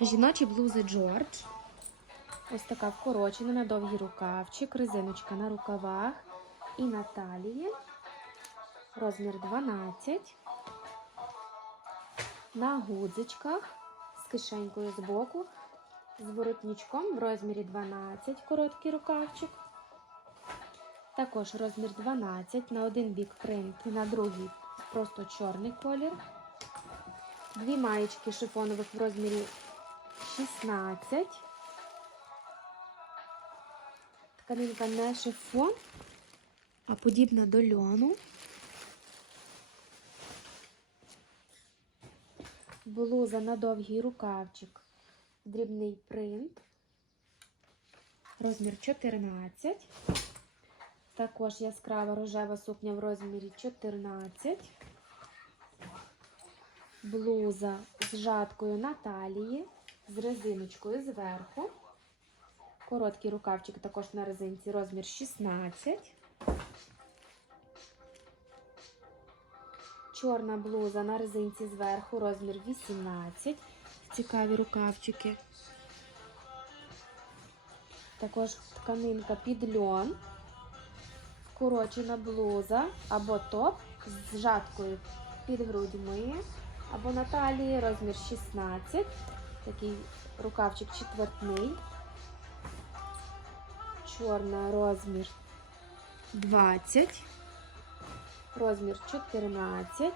Жіночі блузи Джордж. Ось така вкорочена на довгий рукавчик, резиночка на рукавах і на талії. Розмір 12. На гудзичках з кишенькою збоку, з воротничком в розмірі 12, короткий рукавчик. Також розмір 12, на один бік принт, на другий просто чорний колір. Дві маєчки шифонових в розмірі 16. Тканинка не шифон, а подібна до льону. Блуза на довгий рукавчик. Дрібний принт. Розмір 14. Також яскрава рожева сукня в розмірі 14. Блуза з жаткою на талії, з резиночкою зверху. Короткий рукавчик також на резинці, розмір 16. Чорна блуза на резинці зверху, розмір 18. Цікаві рукавчики. Також тканинка під льон. Вкорочена блуза або топ з жаткою під грудьми, або на талії, розмір 16. Такий рукавчик четвертний. Чорна розмір 20. Розмір 14.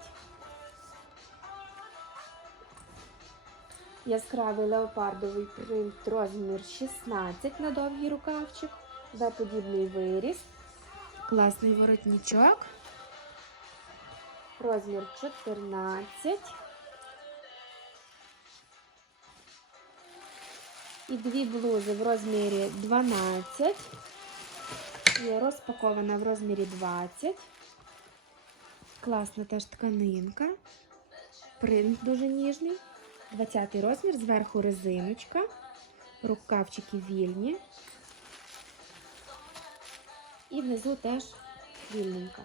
Яскравий леопардовий принт розмір 16 на довгий рукавчик. подібний виріз. Класний воротничок. Розмір 14. І дві блузи в розмірі 12. Є розпакована в розмірі 20. Класна теж тканинка. Принт дуже ніжний. 20 розмір, зверху резиночка. Рукавчики вільні. І внизу теж вільненька.